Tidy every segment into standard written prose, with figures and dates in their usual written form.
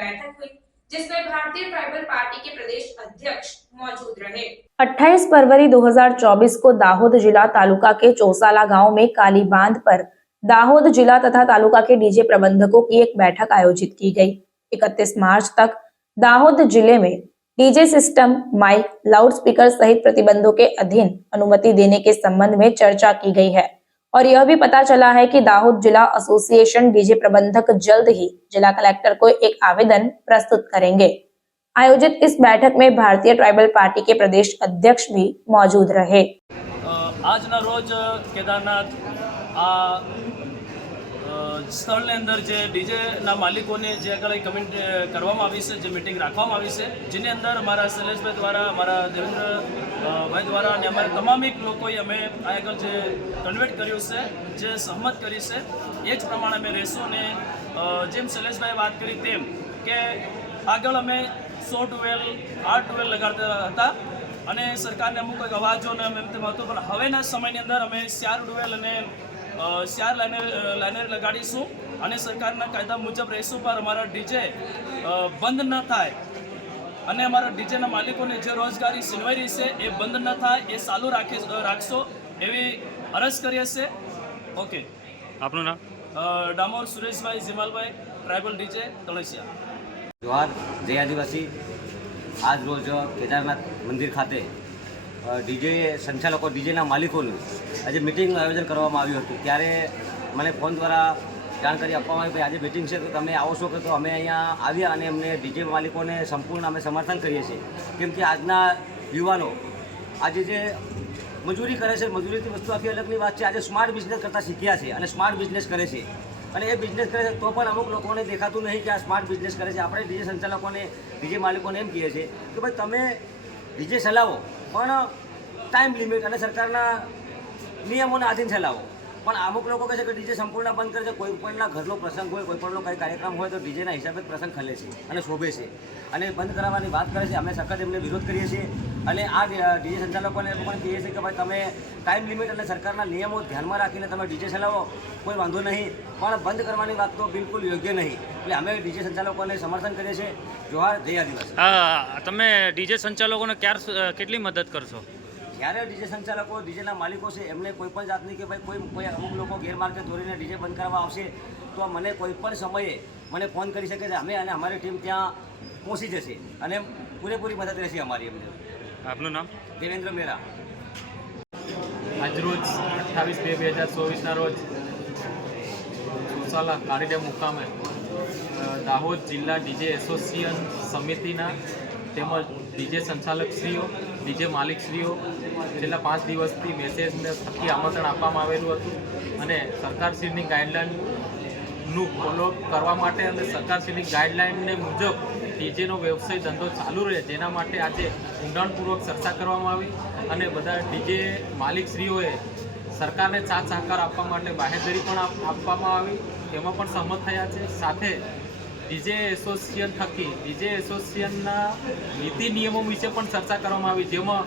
बैठक हुई जिसमें भारतीय ट्राइबल पार्टी के प्रदेश अध्यक्ष मौजूद रहे। 28 फरवरी 2024 को दाहोद जिला तालुका के चौसाला गांव में काली बांध पर दाहोद जिला तथा तालुका के डीजे प्रबंधकों की एक बैठक आयोजित की गई। 31 मार्च तक दाहोद जिले में DJ system, mike, loudspeaker सहित प्रतिबंधों के अधीन अनुमति देने के संबंध में चर्चा की गई है और यह भी पता चला है कि दाहोद जिला एसोसिएशन डीजे प्रबंधक जल्द ही जिला कलेक्टर को एक आवेदन प्रस्तुत करेंगे। आयोजित इस बैठक में भारतीय ट्राइबल पार्टी के प्रदेश अध्यक्ष भी मौजूद रहे। આજના રોજ કેદારનાથ આ સ્થળની અંદર જે ડીજેના માલિકોને જે આગળ કમિટ કરવામાં આવી છે, જે મિટિંગ રાખવામાં આવી છે, જેની અંદર અમારા શૈલેષભાઈ દ્વારા, અમારા દેવેન્દ્રભાઈ દ્વારા અને અમારા તમામ લોકોએ અમે આગળ જે કન્વર્ટ કર્યું છે, જે સહમત કરી છે, એ જ પ્રમાણે અમે રહીશું. અને જેમ શૈલેષભાઈએ વાત કરી તેમ કે આગળ અમે 100 ટ્યુબવેલ 8 ટ્યુબવેલ લગાડતા હતા અને સરકારને અમુક અવાજોને એમ તેમ હતું, પણ હવેના સમયની અંદર અમે 4 ટ્યુબવેલ અને 4 લાઇનર લગાડીશું અને સરકારના કાયદા મુજબ રહીશું. પર અમારા ડીજે બંધ ન થાય અને અમારા ડીજેના માલિકોને જે રોજગારી છીનવાઈ રહી છે એ બંધ ન થાય, એ ચાલુ રાખશો એવી અરજ કરીએ છીએ. ઓકે, આપનું નામ? Damor Sureshbhai Jimalbhai, tribal DJ Tansiya. જોહાર, જય આદિવાસી. આજ રોજ કેદારનાથ મંદિર ખાતે ડીજે સંચાલકો, ડીજેના માલિકોનું આજે મિટિંગનું આયોજન કરવામાં આવ્યું હતું. ત્યારે મને ફોન દ્વારા જાણકારી આપવામાં આવી કે આજે મિટિંગ છે તો તમે આવો છો કે? તો અમે અહીંયા આવ્યા અને અમને ડીજે માલિકોને સંપૂર્ણ અમે સમર્થન કરીએ છીએ. કેમ કે આજના યુવાનો આજે જે મજૂરી કરે છે, મજૂરીથી વસ્તુ આખી અલગની વાત છે. આજે સ્માર્ટ બિઝનેસ કરતાં શીખ્યા છે અને સ્માર્ટ બિઝનેસ કરે છે અને એ બિઝનેસ કરે છે તો પણ અમુક લોકોને દેખાતું નહીં કે આ સ્માર્ટ બિઝનેસ કરે છે. આપણે ડીજે સંચાલકોને, ડીજે માલિકોને એમ કહીએ છીએ કે ભાઈ તમે ડીજે ચલાવો પણ ટાઈમ લિમિટ અને સરકારના નિયમોના આધીન ચલાવો. પણ અમુક લોકો કહે છે કે ડીજે સંપૂર્ણ બંધ કરે છે. કોઈ પણના ઘરનો પ્રસંગ હોય, કોઈ પણનો કંઈ કાર્યક્રમ હોય તો ડીજેના હિસાબે પ્રસંગ ખલે છે અને શોભે છે અને બંધ કરાવવાની વાત કરે છે. અમે સખત એમને વિરોધ કરીએ છીએ અને આ ડીજે સંચાલકોને લોકોને કહીએ છીએ કે ભાઈ તમે ટાઈમ લિમિટ અને સરકારના નિયમો ધ્યાનમાં રાખીને તમે ડીજે ચલાવો, કોઈ વાંધો નહીં, પણ બંધ કરવાની વાત તો બિલકુલ યોગ્ય નહીં. એટલે અમે ડીજે સંચાલકોને સમર્થન કરીએ છીએ. જોહાર, જય આદિવાસી. તમે ડીજે સંચાલકોને કેટલી મદદ કરશો? જ્યારે ડીજે સંચાલકો, ડીજેના માલિકો છે એમને કોઈ પણ જાતની કે ભાઈ કોઈ અમુક લોકો ગેરમાર્ગે દોરીને ડીજે બંધ કરવા આવશે તો મને કોઈ પણ સમયે મને ફોન કરી શકે છે. અમે અને અમારી ટીમ ત્યાં પહોંચી જશે અને પૂરેપૂરી મદદ રહેશે અમારી એમને. આપનું નામ? દેવેન્દ્ર મેરા. આજરોજ 28/2/2024ના રોજ ચોસાલા કાળીડેમ મુકામે દાહોદ જિલ્લા ડીજે એસોસિએશન સમિતિના તેમજ ડીજે સંચાલકશ્રીઓ, ડીજે માલિકશ્રીઓ છેલ્લા 5 દિવસથી મેસેજને થકી આમંત્રણ આપવામાં આવેલું હતું અને સરકારશ્રીની ગાઈડલાઇનનું ફોલો કરવા માટે અને સરકારશ્રીની ગાઈડલાઇનને મુજબ ડીજેનો વ્યવસાય ધંધો ચાલુ રહે જેના માટે આજે ઊંડાણપૂર્વક ચર્ચા કરવામાં આવી અને બધા ડીજે માલિકશ્રીઓએ સરકારને સાથ સહકાર આપવા માટે બાહેધરી પણ આપવામાં આવી, તેમાં પણ સહમત થયા છે. સાથે ડીજે એસોસિએશન થકી ડીજે એસોસિએશનના નીતિ નિયમો વિશે પણ ચર્ચા કરવામાં આવી, જેમાં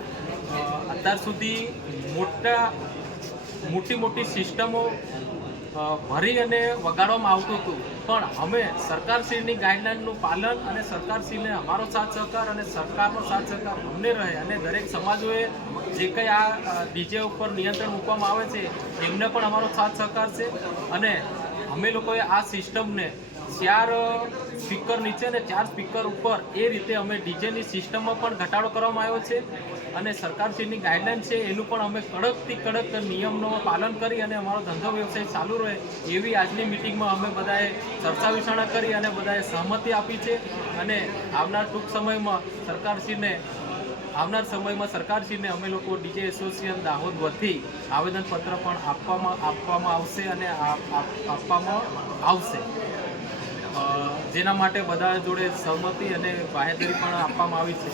અત્યાર સુધી મોટી સિસ્ટમો ભરી અને વગાડવામાં આવતું હતું, પણ અમે સરકારશ્રીની ગાઈડલાઇનનું પાલન અને સરકારશ્રીને અમારો સાથ સહકાર અને સરકારનો સાથ સહકાર અમને રહે અને દરેક સમાજોએ જે કંઈ આ ડીજે ઉપર નિયંત્રણ મૂકવામાં આવે છે એમને પણ અમારો સાથ સહકાર છે. અને અમે લોકોએ આ સિસ્ટમને 4 સ્પીકર નીચે અને 4 સ્પીકર ઉપર એ રીતે અમે ડીજેની સિસ્ટમમાં પણ ઘટાડો કરવામાં આવ્યો છે અને સરકારશ્રીની ગાઈડલાઇન છે એનું પણ અમે કડકથી કડક નિયમનું પાલન કરી અને અમારો ધંધો વ્યવસાય ચાલુ રહે એવી આજની મિટિંગમાં અમે બધાએ ચર્ચા વિચારણા કરી અને બધાએ સહમતિ આપી છે. અને આવનાર સરકારશ્રીને અમે લોકો ડીજે એસોસિએશન દાહોદ વતી આવેદનપત્ર પણ આપવામાં આવશે અને આપવામાં આવશે, જેના માટે બધા જોડે સહમતિ અને બાહેધરી પણ આપવામાં આવી છે.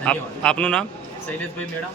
ધન્યવાદ. આપનું નામ? શૈલેષભાઈ મેળા.